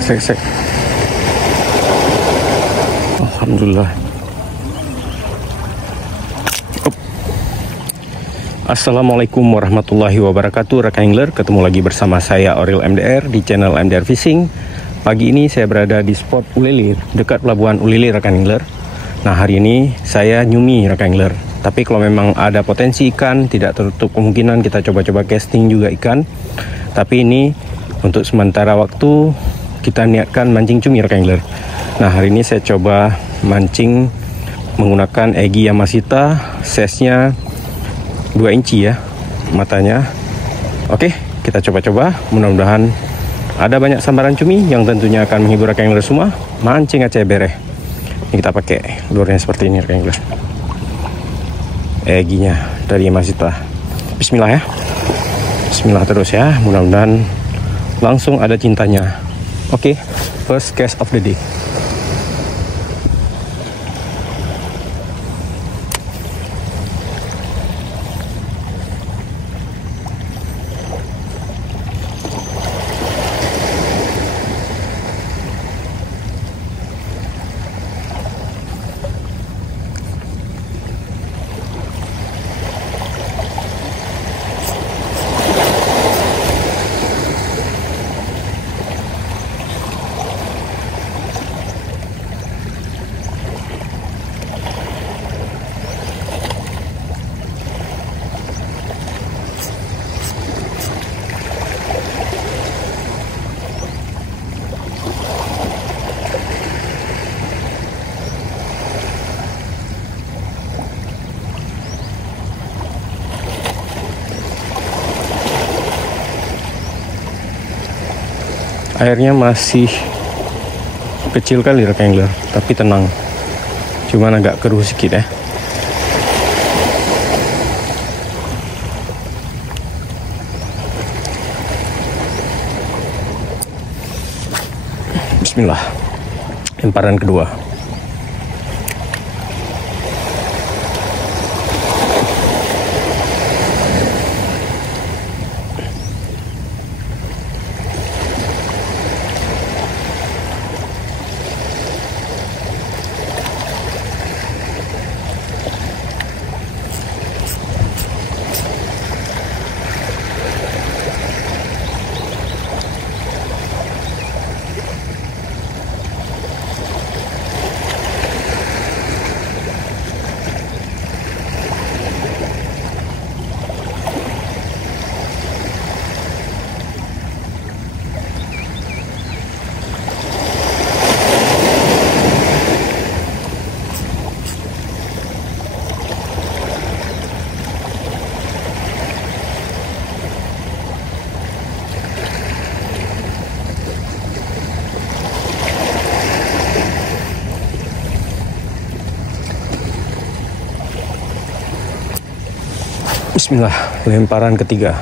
Sek. Alhamdulillah. Assalamualaikum warahmatullahi wabarakatuh, rekan angler. Ketemu lagi bersama saya Oril MDR di channel MDR Fishing. Pagi ini saya berada di spot Ulilir, dekat pelabuhan Ulilir, rekan angler. Nah, hari ini saya nyumi, rekan angler. Tapi kalau memang ada potensi ikan, tidak tertutup kemungkinan kita coba-coba casting juga ikan. Tapi ini untuk sementara waktu kita niatkan mancing cumi, rekan angler. Nah, hari ini saya coba mancing menggunakan Egi Yamashita, size-nya 2 inci ya matanya. Oke, kita coba-coba. Mudah-mudahan ada banyak sambaran cumi yang tentunya akan menghibur rekan angler semua. Mancing Aceh Bereh. Ini kita pakai lurnya seperti ini, rekan angler. Eginya dari Yamashita. Bismillah ya. Bismillah terus ya. Mudah-mudahan langsung ada cintanya. Oke, first cast of the day. Airnya masih kecil kali, rekan angler, tapi tenang. Cuman agak keruh sedikit ya. Bismillah. Lemparan kedua. Bismillah, lemparan ketiga.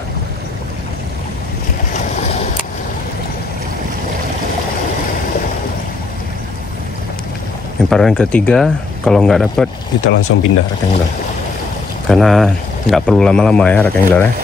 Lemparan ketiga, kalau nggak dapat kita langsung pindah, rekan angler. Karena nggak perlu lama-lama ya, rekan angler ya.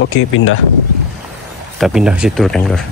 Oke, pindah. Kita pindah ke situ, rekan angler.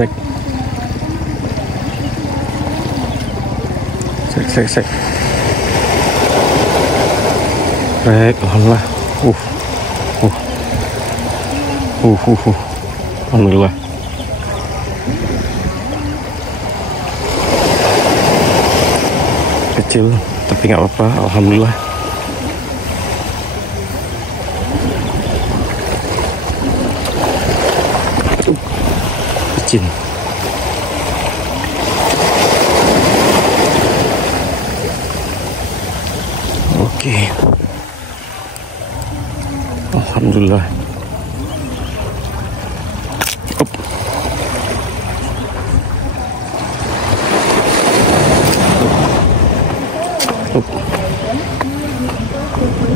Sek. Sek. Rek, alhamdulillah. Alhamdulillah. Kecil, tapi nggak apa-apa. Alhamdulillah. Kecil. Oke. Alhamdulillah.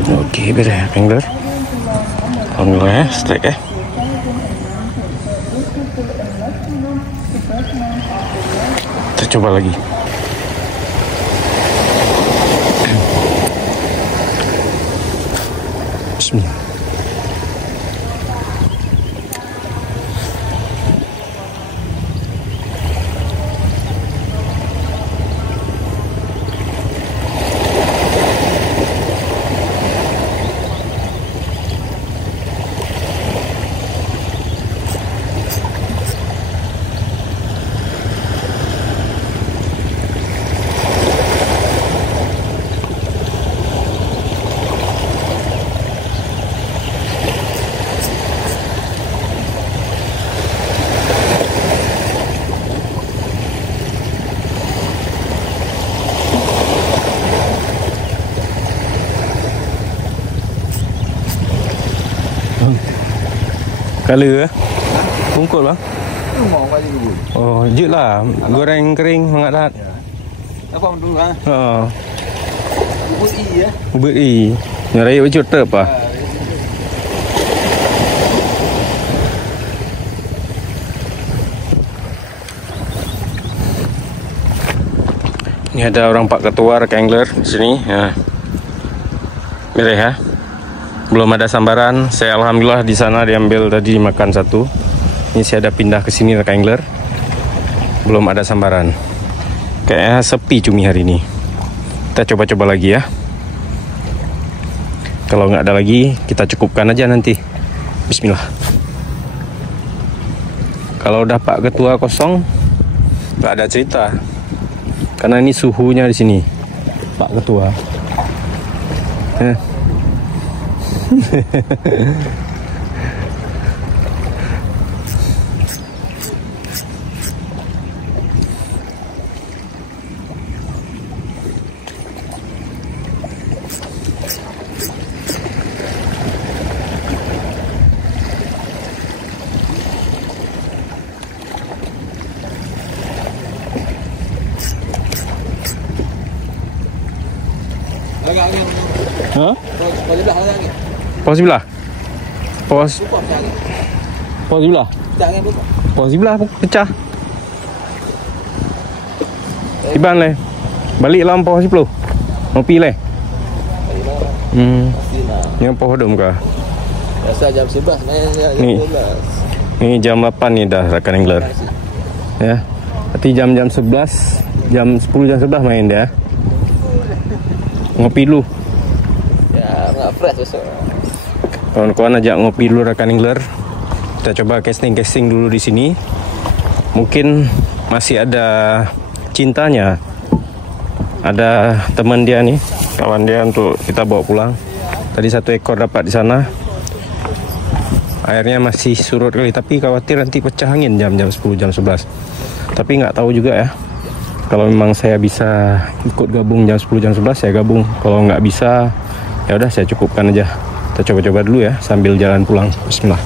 Oke, beres angler. Alhamdulillah, strike ya. Kita coba lagi. Bismillah. Kala bungkut bang? Oh, je lah. Goreng kering mengadat. Apa dulu ah? Bubur i ya. Bubur i. Nyari baju tep ah. Ini ada orang Pak Ketua rekan angler di sini ya. Beres ya. Belum ada sambaran. Saya alhamdulillah di sana diambil tadi makan satu. Ini saya ada pindah ke sini rekan angler. Belum ada sambaran. Kayaknya sepi cumi hari ini. Kita coba-coba lagi ya. Kalau nggak ada lagi, kita cukupkan aja nanti. Bismillah. Kalau udah Pak Ketua kosong, nggak ada cerita. Karena ini suhunya di sini, Pak Ketua. Hah? Pos sebelah. Pos sebelah. Pos sebelah pecah. Iban le. Balik lah pos 10. Ngopi le. Yang pos dom kah? Biasa jam 11 main jam 12. Ni jam 8 ni dah rekan angler. Ya. Nanti jam 11, jam 10 jam 11 main dia. Ngopi dulu. Ya, enggak fresh besok. Kawan-kawan ajak ngopi dulu rekan angler. Kita coba casting dulu di sini. Mungkin masih ada cintanya. Ada teman dia nih, kawan dia untuk kita bawa pulang. Tadi 1 ekor dapat di sana. Airnya masih surut kali, tapi khawatir nanti pecah angin jam 10 jam 11. Tapi nggak tahu juga ya. Kalau memang saya bisa ikut gabung jam 10 jam 11 saya gabung. Kalau nggak bisa ya udah saya cukupkan aja. Kita coba-coba dulu ya sambil jalan pulang. Bismillah.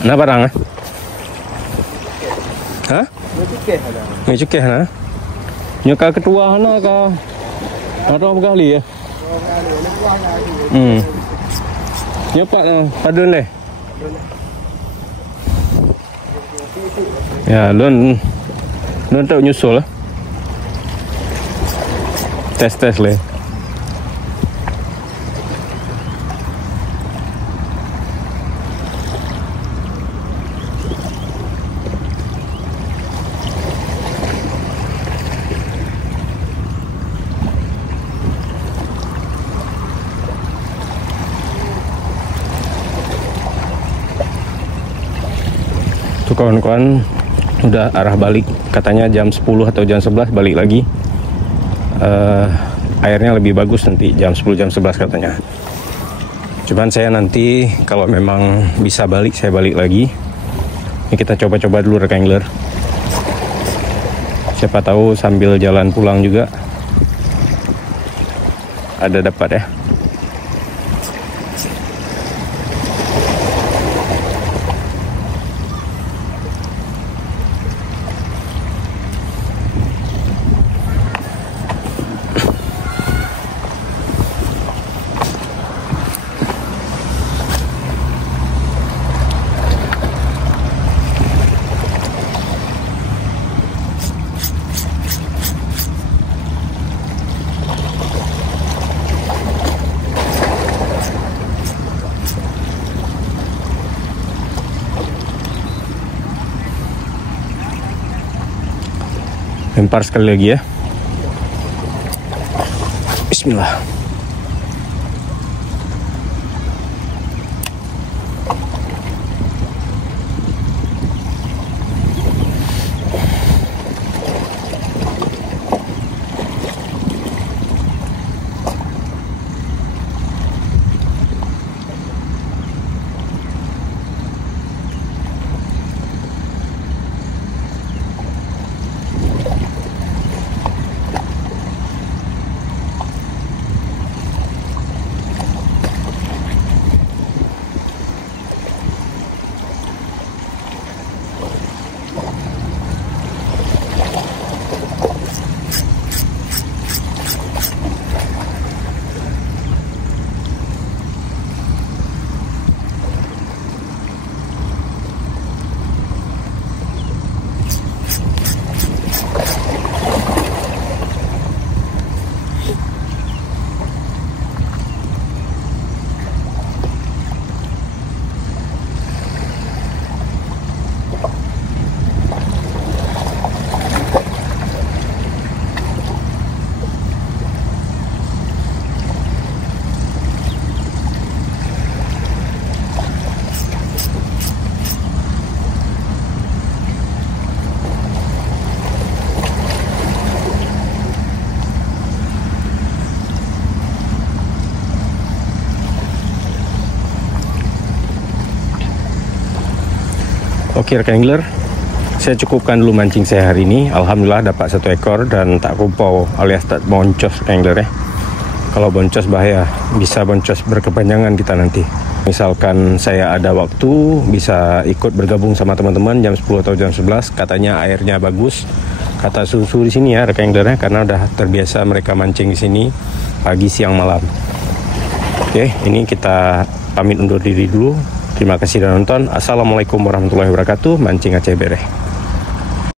Nah barang ah? Hah? Nggak cukeh nah? Nyokal ketua hana kah? Ada berkali ya? Nyopak lah, padun deh. Ya, lun tahu nyusul lah. Tes le. kawan-kawan udah arah balik, katanya jam 10 atau jam 11 balik lagi. Airnya lebih bagus nanti jam 10 jam 11 katanya. Cuman saya nanti kalau memang bisa balik, saya balik lagi. Ini kita coba-coba dulu rekan angler. Siapa tahu sambil jalan pulang juga ada dapat ya. Lempar sekali lagi ya. Bismillah. Oke rekan angler, saya cukupkan dulu mancing saya hari ini. Alhamdulillah dapat 1 ekor dan tak kumpau alias tak boncos rekan angler ya. Kalau boncos bahaya, bisa boncos berkepanjangan kita nanti. Misalkan saya ada waktu, bisa ikut bergabung sama teman-teman jam 10 atau jam 11. Katanya airnya bagus, kata susu di sini ya rekan angler ya, karena udah terbiasa mereka mancing di sini pagi, siang, malam. Oke, ini kita pamit undur diri dulu. Terima kasih sudah nonton. Assalamualaikum warahmatullahi wabarakatuh. Mancing Aceh Bereh.